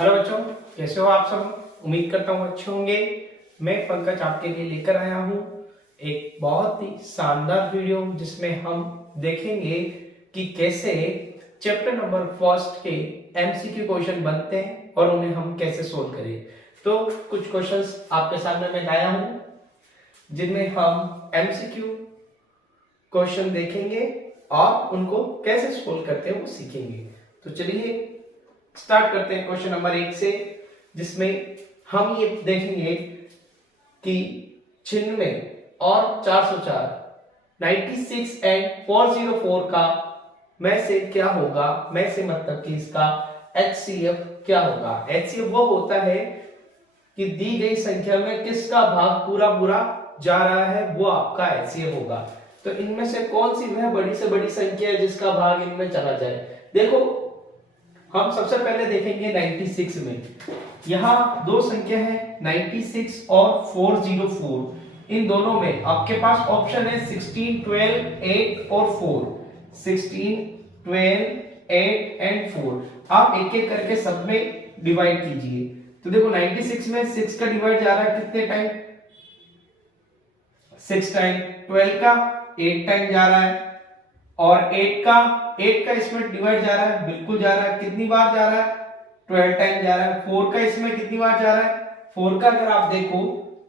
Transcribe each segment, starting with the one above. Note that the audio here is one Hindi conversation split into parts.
हेलो बच्चों, कैसे हो आप सब। उम्मीद करता हूँ अच्छे होंगे। मैं पंकज आपके लिए लेकर आया हूँ एक बहुत ही शानदार वीडियो जिसमें हम देखेंगे कि कैसे चैप्टर नंबर फर्स्ट के एमसीक्यू क्वेश्चन बनते हैं और उन्हें हम कैसे सोल्व करें। तो कुछ क्वेश्चंस आपके सामने मैं लाया हूँ जिनमें हम एमसीक्यू क्वेश्चन देखेंगे और उनको कैसे सोल्व करते हैं वो सीखेंगे। तो चलिए स्टार्ट करते हैं क्वेश्चन नंबर 1 से, जिसमें हम ये देखेंगे कि 96 और 404 96 एंड 404 का में से क्या होगा। में से मतलब कि इसका HCF क्या होगा। HCF वो होता है कि दी गई संख्या में किसका भाग पूरा पूरा जा रहा है, वो आपका HCF होगा। तो इनमें से कौन सी वह बड़ी से बड़ी संख्या है जिसका भाग इनमें चला जाए। देखो हम सबसे पहले देखेंगे 96 में। यहाँ दो संख्या है 96 और 404। इन दोनों में आपके पास ऑप्शन है 16, 12, 8 और 4। 16, 12, 8 एंड 4। आप एक एक करके सब में डिवाइड कीजिए। तो देखो 96 में 6 का डिवाइड जा रहा है कितने टाइम, 6 टाइम। 12 का 8 टाइम जा रहा है और 8 का इसमें डिवाइड जा रहा है, बिल्कुल जा रहा है। कितनी बार जा रहा है, 12 टाइम जा रहा है। 4 का इसमें कितनी बार जा रहा है, 4 का अगर आप देखो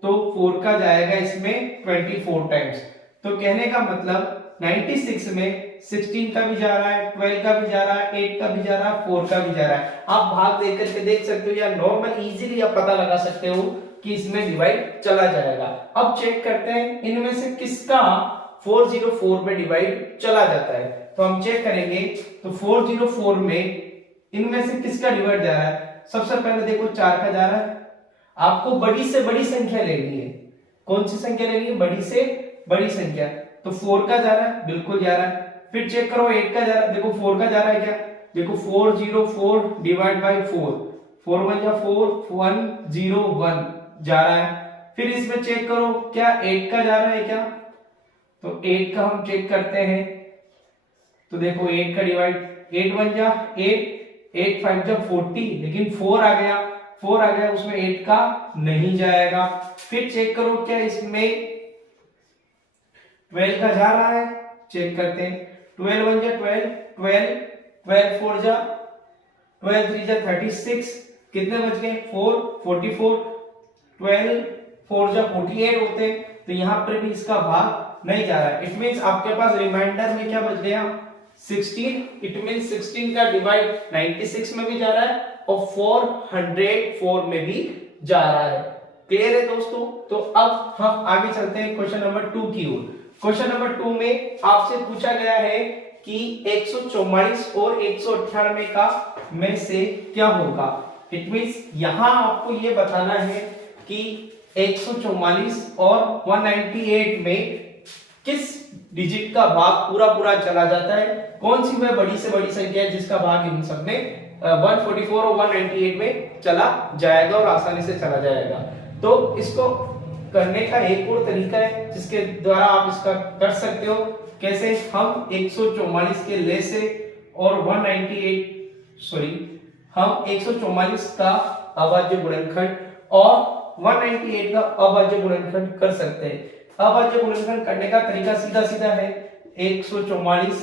तो 4 का जाएगा इसमें 24 टाइम्स। तो कहने का मतलब 96 में 16 का भी जा रहा है, 12 का भी जा रहा है, 8 का भी जा रहा है, 4 का भी जा रहा है। आप भाग देख करके देख सकते हो या नॉर्मल इजीली आप पता लगा सकते हो कि इसमें डिवाइड चला जाएगा। अब चेक करते हैं इनमें से किसका 404 में डिवाइड चला जाता है। तो हम चेक करेंगे तो 404 में इनमें से किसका डिवाइड जा रहा है। सबसे पहले देखो 4 का जा रहा है। आपको बड़ी से बड़ी संख्या लेनी है। कौन सी संख्या लेनी है, बड़ी से बड़ी संख्या। तो 4 का जा रहा है, बिल्कुल जा रहा है। फिर चेक करो 8 का जा रहा है। देखो 4 का जा रहा है क्या, देखो 404 डिवाइड बाई 4, 4 1 जा 4, 101 जा रहा है। फिर इसमें चेक करो क्या 8 का जा रहा है क्या, तो 8 का हम चेक करते हैं। तो देखो 8 का डिवाइड 8 1 जा 8, 8 5 जा 40, लेकिन 4 आ गया उसमें 8 का नहीं जाएगा। फिर चेक करो क्या इसमें 12 का जा रहा है, चेक करते हैं। 12 1 जा 12, 12 12 4 जा 12 3 जा 36, कितने बच गए 4, 44, 12 4 जा 48 होते हैं। तो यहां पर भी इसका भाग नहीं जा रहा है। इट मींस आपके पास रिमाइंडर में क्या बच गया 16। इट मींस 16 का डिवाइड 96 में भी जा रहा है और 404 में भी जा रहा है। क्लियर है दोस्तों। तो अब हम आगे चलते हैं क्वेश्चन नंबर 2 की ओर। क्वेश्चन नंबर 2 में आपसे पूछा गया है कि 144 और 198 का में से क्या होगा। इट मींस यहां आपको ये बताना है कि 144 और 198 में किस डिजिट का भाग पूरा पूरा चला जाता है। कौन सी वह बड़ी से बड़ी संख्या है जिसका भाग इन सब में 144 और 198 में चला जाएगा और आसानी से चला जाएगा। तो इसको करने का एक और तरीका है जिसके द्वारा आप इसका कर सकते हो। कैसे, हम 144 के ले से और 144 का अभाज्य गुणनखंड और 198 का अभाज्य गुणनखंड कर सकते हैं। अभाज्य गुणनखंड करने का तरीका सीधा सीधा है। 144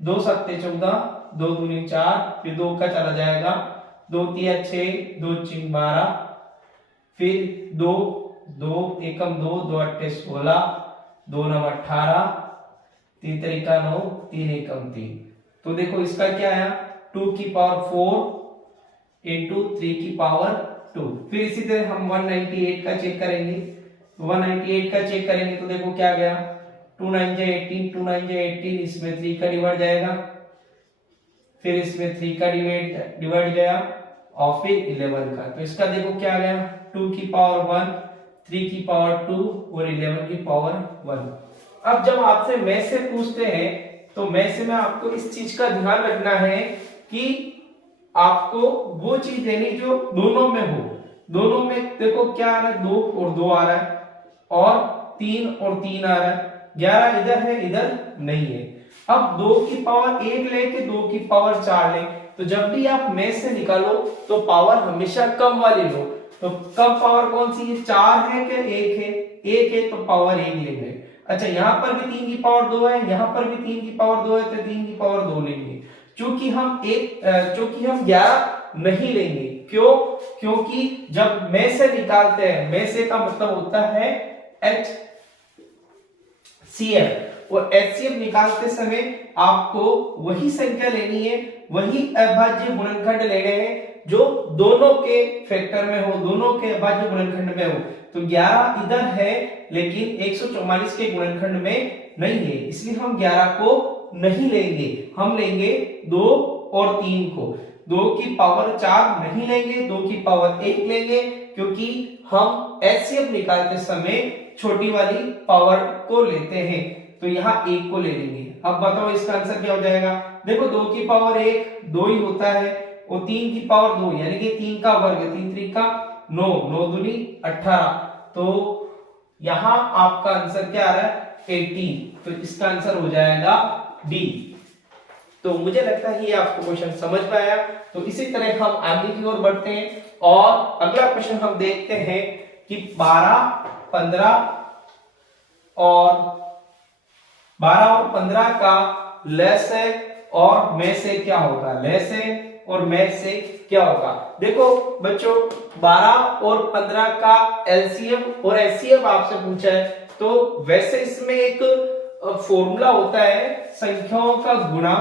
2 7 14, 2 दूनी 4, फिर 2 का चला जाएगा, 2 3 6, 2 3 12, फिर 2 2 एकम 2, 2 8 16, 2 9 18, 3 तरीका 9, 3 एकम 3। तो देखो इसका क्या आया 2 की पावर 4 इंटू 3 की पावर 2। फिर इसी तरह हम 198 का चेक करेंगे। 198 का चेक करेंगे तो देखो क्या गया 2 9 जा 18, 2 9 जा 18, इसमें 3 का डिवाइड जाएगा, फिर इसमें 3 का डिवाइड गया और फिर 11 का। तो इसका देखो क्या आ गया 2 की पावर 1, 3 की पावर 2 और 11 की पावर 1। अब जब आपसे में से पूछते हैं तो में से में आपको इस चीज का ध्यान रखना है कि आपको वो चीज लेनी जो दोनों में हो। दोनों में देखो क्या आ रहा है 2 और 2 आ रहा है और 3 और 3 आ रहा है, 11 इधर है इधर नहीं है। अब 2 की पावर 1 लेके 2 की पावर 4 ले तो तो जब भी आप में से निकालो तो पावर हमेशा कम वाली लो। तो कम पावर कौन सी है, 4 है कि 1 है, 1 है तो पावर 1 लेंगे। अच्छा यहाँ पर भी 3 की पावर 2 है, यहाँ पर भी 3 की पावर 2 है तो 3 की पावर 2 लेंगे। चूंकि हम 11 नहीं लेंगे, क्यों, क्योंकि जब में से निकालते हैं, में से का मतलब होता है HCF, और HCF निकालते समय आपको वही संख्या लेनी है, वही अभाज्य गुणनखंड लेने हैं जो दोनों के फैक्टर में हो, दोनों के अभाज्य गुणनखंड में हो। तो 11 इधर है लेकिन 144 के गुणनखंड में नहीं है, इसलिए हम 11 को नहीं लेंगे, हम लेंगे 2 और 3 को। 2 की पावर 4 नहीं लेंगे, 2 की पावर 1 लेंगे, क्योंकि हम एचसीएफ निकालते समय छोटी वाली पावर को लेते हैं, तो यहाँ 1 को ले लेंगे। अब बताओ इसका आंसर क्या हो जाएगा। देखो 2 की पावर 1 2 ही होता है, और 3 की पावर 2 यानी कि 3 का वर्ग, 3 3 का 9, 9 दूनी 18, तो यहाँ आपका आंसर क्या आ रहा है 18, तो इसका आंसर हो जाएगा डी। तो मुझे लगता है ये आपको क्वेश्चन समझ में आया। तो इसी तरह हम आगे की ओर बढ़ते हैं और अगला क्वेश्चन हम देखते हैं कि 12, 15 और 15 का लेस है और में से क्या होगा, लेस है और में से क्या होगा। देखो बच्चों 12 और 15 का एलसीएम और एचसीएफ आपसे पूछा है, तो वैसे इसमें एक फॉर्मूला होता है संख्याओं का गुणा,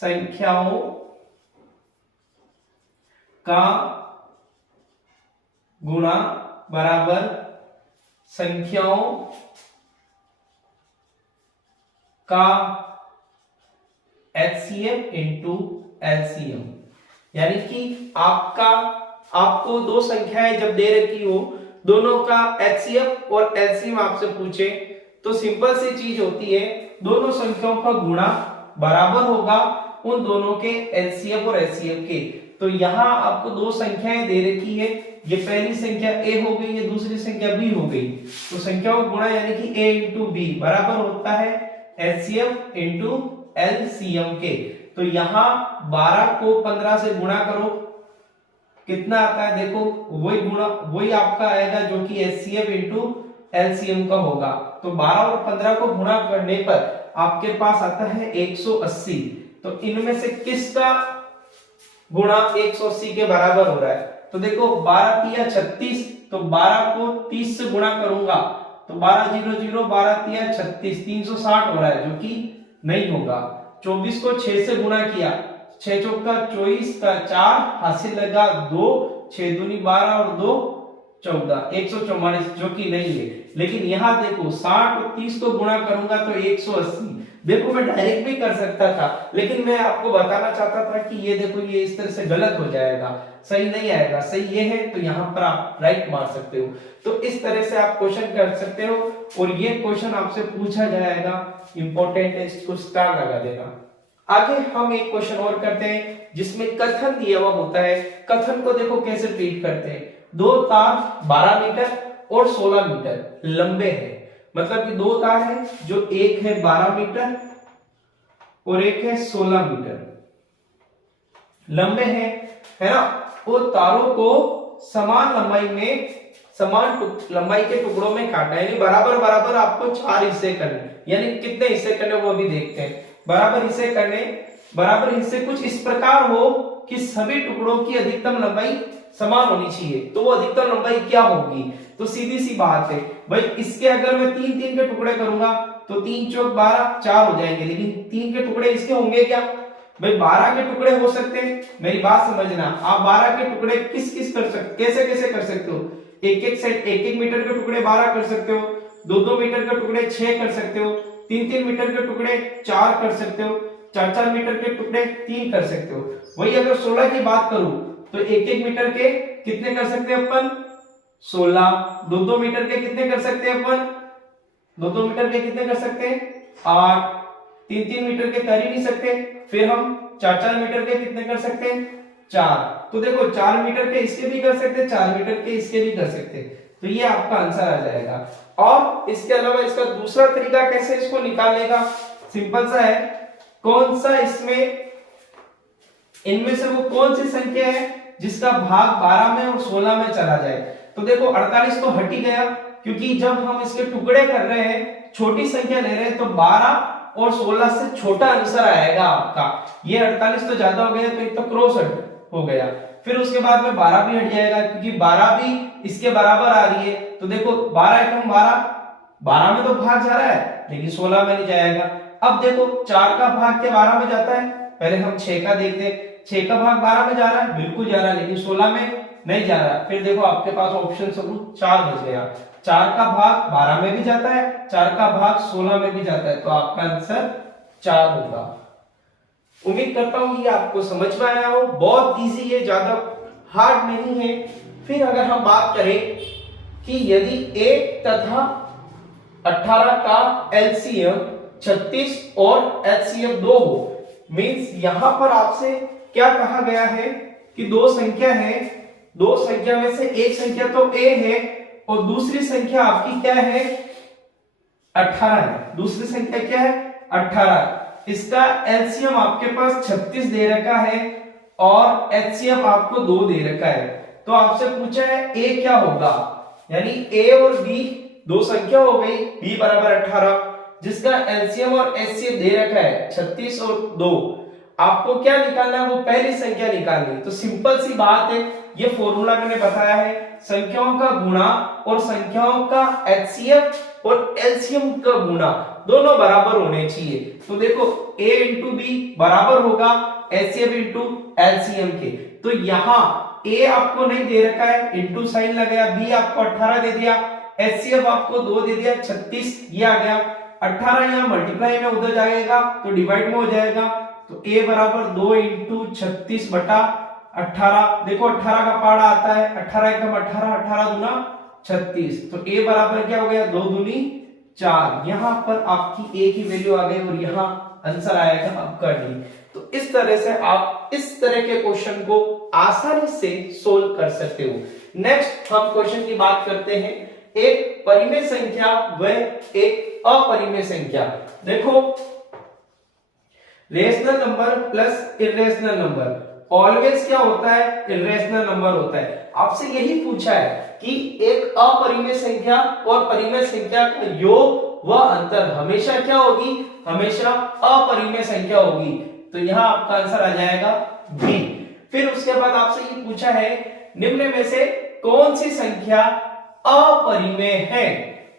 संख्याओं का गुणा बराबर संख्याओं का एचसीएफ इंटू एलसीएम। यानी कि आपको दो संख्याएं जब दे रखी हो, दोनों का एचसीएफ और एलसीएम आपसे पूछे, तो सिंपल सी चीज होती है, दोनों संख्याओं का गुणा बराबर होगा उन दोनों के एलसीएफ और एचसीएफ के। तो यहाँ आपको दो संख्याएं दे रखी है, ये पहली संख्या a हो गई, ये दूसरी संख्या b हो गई, तो संख्याओं का गुणा यानी कि a इंटू बी बराबर होता है एचसीएफ इंटू एलसीएम के। तो यहाँ 12 को 15 से गुणा करो, कितना आता है, देखो वही आपका आएगा जो कि एचसीएफ इंटू एलसीएम का होगा। तो 12 और 15 को गुणा करने पर आपके पास आता है 180। तो इनमें से किसका गुणा 180 के बराबर हो रहा है, तो देखो 12 तिया 36, तो 12 को 30 से गुणा करूंगा तो 12 0 0, 12 तिया 36, 360 हो रहा है, जो कि नहीं होगा। 24 को 6 से गुणा किया, 6 चौका 24 का 4, हासिल लगा 2, 6 दूनी 12 और 2 14, 144, जो कि नहीं है। लेकिन यहाँ देखो 60 और 30 को गुणा करूंगा तो 180। देखो मैं डायरेक्ट भी कर सकता था, लेकिन मैं आपको बताना चाहता था कि ये देखो ये इस तरह से गलत हो जाएगा, सही नहीं आएगा, सही ये है, तो यहाँ पर आप राइट मार सकते हो। तो इस तरह से आप क्वेश्चन कर सकते हो, और ये क्वेश्चन आपसे पूछा जाएगा, इंपॉर्टेंट है, इसको स्टार लगा देना। आगे हम एक क्वेश्चन और करते हैं जिसमें कथन दिया हुआ होता है। कथन को देखो कैसे ट्रीट करते हैं। दो तार 12 मीटर और 16 मीटर लंबे हैं, मतलब कि दो तार हैं, जो एक है 12 मीटर और एक है 16 मीटर लंबे हैं, है ना। वो तारों को समान लंबाई में, समान लंबाई के टुकड़ों में काटा है, यानी बराबर बराबर आपको 4 हिस्से करने, यानी कितने हिस्से करने वो अभी देखते हैं। बराबर हिस्से करने, बराबर हिस्से कुछ इस प्रकार हो कि सभी टुकड़ों की अधिकतम लंबाई समान होनी चाहिए। तो वो अधिकतम लंबाई क्या होगी, तो सीधी सी बात है भाई, इसके अगर मैं 3 3 के टुकड़े करूंगा तो 3 चौक 12, 4 हो जाएंगे, लेकिन 3 के टुकड़े इसके होंगे क्या भाई, 12 के टुकड़े हो सकते हैं। मेरी बात समझना, आप 12 के टुकड़े किस किस कर सकते, कैसे कैसे कर सकते हो, एक एक सेट, एक एक मीटर के टुकड़े 12 कर सकते हो, 2 मीटर के टुकड़े 6 कर सकते हो, 3 मीटर के टुकड़े 4 कर सकते हो, 4 मीटर के टुकड़े 3 कर सकते हो। वही अगर 16 की बात करूं तो 1 मीटर के कितने कर सकते हैं अपन, 16। 2 मीटर के कितने कर सकते हैं अपन, 2 मीटर के कितने कर सकते हैं, 8। 3 मीटर के कर ही नहीं सकते, फिर हम 4 मीटर के कितने कर सकते हैं, 4। तो देखो 4 मीटर के इसके भी कर सकते हैं, 4 मीटर के इसके भी कर सकते हैं, तो ये आपका आंसर आ जाएगा। और इसके अलावा इसका दूसरा तरीका कैसे इसको निकालने का, सिंपल सा है, कौन सा इसमें इनमें से वो कौन सी संख्या है जिसका भाग 12 में और 16 में चला जाए। तो देखो 48 तो हट ही गया, क्योंकि जब हम इसके टुकड़े कर रहे हैं, छोटी संख्या ले रहे हैं, तो 12 और 16 से छोटा आंसर आएगा आपका। ये 48 तो ज्यादा हो गया, तो एक तो क्रॉस हो गया। फिर उसके बाद में 12 भी हट जाएगा, क्योंकि 12 भी इसके बराबर आ रही है। तो देखो 12 एकम 12 में तो भाग जा रहा है, लेकिन 16 में नहीं जाएगा। अब देखो 4 का भाग क्या 12 में जाता है? पहले हम 6 का देखते हैं। 6 का भाग 12 में जा रहा है, बिल्कुल जा रहा है, लेकिन 16 में नहीं जा रहा। फिर देखो आपके पास ऑप्शन सब 4 बच गया। 4 का भाग 12 में भी जाता है, 4 का भाग 16 में भी जाता है, तो आपका आंसर 4 होगा। उम्मीद करता हूं ये आपको समझ में आया हो। बहुत इजी है, ज्यादा हार्ड नहीं है। फिर अगर हम बात करें कि यदि 1 तथा 18 का एलसीएम 36 और एचसीएफ 2 हो, मींस यहां पर आपसे क्या कहा गया है कि दो संख्या है, दो संख्या में से एक संख्या तो ए है और दूसरी संख्या आपकी क्या है? 18 है। दूसरी संख्या क्या है? 18। इसका एलसीएम आपके पास 36 दे रखा है और एचसीएफ आपको 2 दे रखा है। तो आपसे पूछा है ए क्या होगा, यानी ए और बी दो संख्या हो गई, बी बराबर 18, जिसका एलसीएम और एचसीएफ दे रखा है 36 और 2। आपको क्या निकालना है? वो पहली संख्या निकालनी। तो सिंपल सी बात है, ये फॉर्मूला मैंने बताया है, संख्याओं का गुणा और संख्याओं का एचसीएफ और एलसीएम का गुणा दोनों बराबर होने चाहिए। तो देखो a इंटू बी बराबर होगा एचसीएफ इंटू एलसीएम के। तो यहाँ a आपको नहीं दे रखा है, इंटू साइन लगाया, b आपको 18 दे दिया, एचसीएफ आपको 2 दे दिया, 36 ये आ गया। 18 यहाँ मल्टीप्लाई में उधर जाएगा तो डिवाइड में हो जाएगा। तो a बराबर 2 इंटू 36 बटा 18। देखो 18 का पाड़ा आता है, 18 एकम 18, 18 दूना 36। तो a बराबर क्या हो गया? 2 दूनी 4। यहाँ पर आपकी a की वैल्यू आ गई और यहाँ आंसर आएगा आपका d। तो इस तरह से आप इस तरह के क्वेश्चन को आसानी से सोल्व कर सकते हो। नेक्स्ट हम क्वेश्चन की बात करते हैं, एक परिमेय संख्या व एक अपरिमेय संख्या। देखो rational number plus irrational number always क्या होता है? इरेशनल नंबर होता है। आपसे यही पूछा है कि एक अपरिमेय संख्या और परिमेय संख्या का योग व अंतर हमेशा क्या होगी? हमेशा अपरिमेय संख्या होगी। तो यहां आपका आंसर आ जाएगा बी। फिर उसके बाद आपसे ये पूछा है, निम्न में से कौन सी संख्या अपरिमेय है?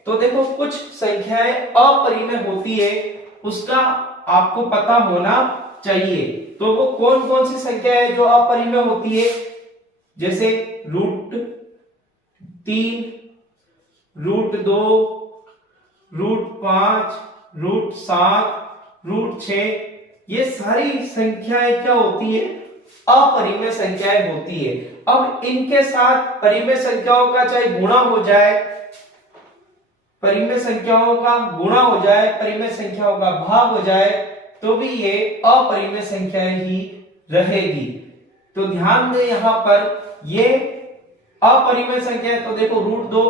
तो देखो कुछ संख्याएं अपरिमेय होती है, उसका आपको पता होना चाहिए। तो वो कौन कौन सी संख्या है जो अपरिमेय होती है? जैसे √3, √2, √5, √7, √6, ये सारी संख्याएं क्या होती है? अपरिमेय संख्याएं होती है। अब इनके साथ परिमेय संख्याओं का चाहे गुणा हो जाए, परिमेय संख्याओं का गुणा हो जाए, परिमेय संख्याओं का भाग हो जाए, तो भी ये अपरिमेय संख्याएं ही रहेगी। तो ध्यान दें यहां पर ये अपरिमेय संख्या है। तो देखो √2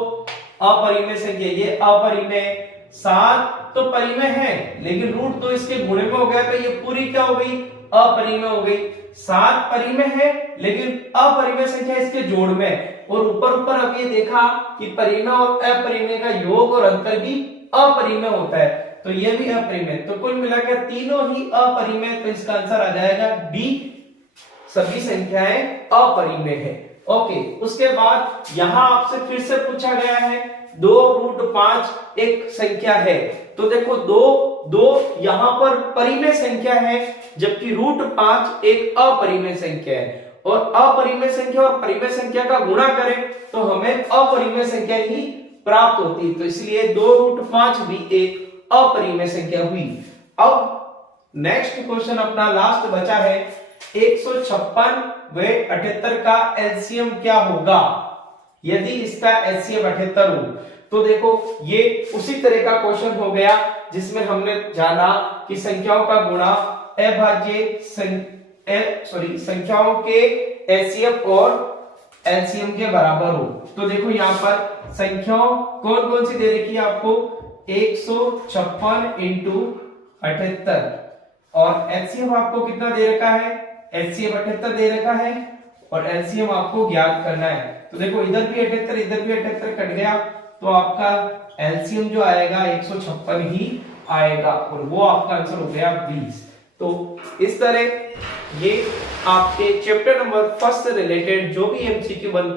अपरिमेय संख्या, ये अपरिमेय। 7 तो परिमेय है, लेकिन √2 इसके गुणे में हो गया, तो ये पूरी क्या हो गई? अपरिमेय हो गई। 7 परिमेय है, लेकिन अपरिमेय संख्या इसके जोड़ में। और ऊपर अब ये देखा कि परिमेय और अपरिमेय का योग और अंतर भी अपरिमेय होता है, तो ये भी अपरिमेय। तो कुल मिलाकर तीनों ही अपरिमेय, तो इसका आंसर आ जाएगा डी, सभी संख्याएं अपरिमेय है। ओके, उसके बाद यहां आपसे फिर से पूछा गया है 2√5 एक संख्या है। तो देखो 2 यहां पर परिमेय संख्या है, जबकि √5 एक अपरिमेय संख्या है। और अपरिमेय संख्या और परिमेय संख्या का गुणा करें तो हमें अपरिमेय संख्या ही प्राप्त होती है। तो इसलिए 2√5 भी एक अपरिमेय संख्या हुई। अब नेक्स्ट क्वेश्चन अपना लास्ट बचा है, 156 व 78 का एलसीएम क्या होगा यदि इसका एलसीएम 78 हो। तो देखो ये उसी तरह का क्वेश्चन हो गया जिसमें हमने जाना कि संख्याओं का गुणा अभाज्य संख्याओं के एचसीएफ और एलसीएम के बराबर हो। तो देखो यहाँ पर संख्याओं कौन कौन सी दे रखी है आपको? 156 × 78 और एचसीएफ आपको कितना दे रखा है? एलसीएम 78 दे रखा है और एलसीएम आपको ज्ञात करना है। तो देखो इधर भी 78 इधर भी 78 कट गया, तो आपका एलसीएम जो आएगा 156 ही आएगा और वो आपका आंसर हो गया 20। तो इस तरह ये आपके चैप्टर नंबर 1 से रिलेटेड जो भी एमसीक्यू बनते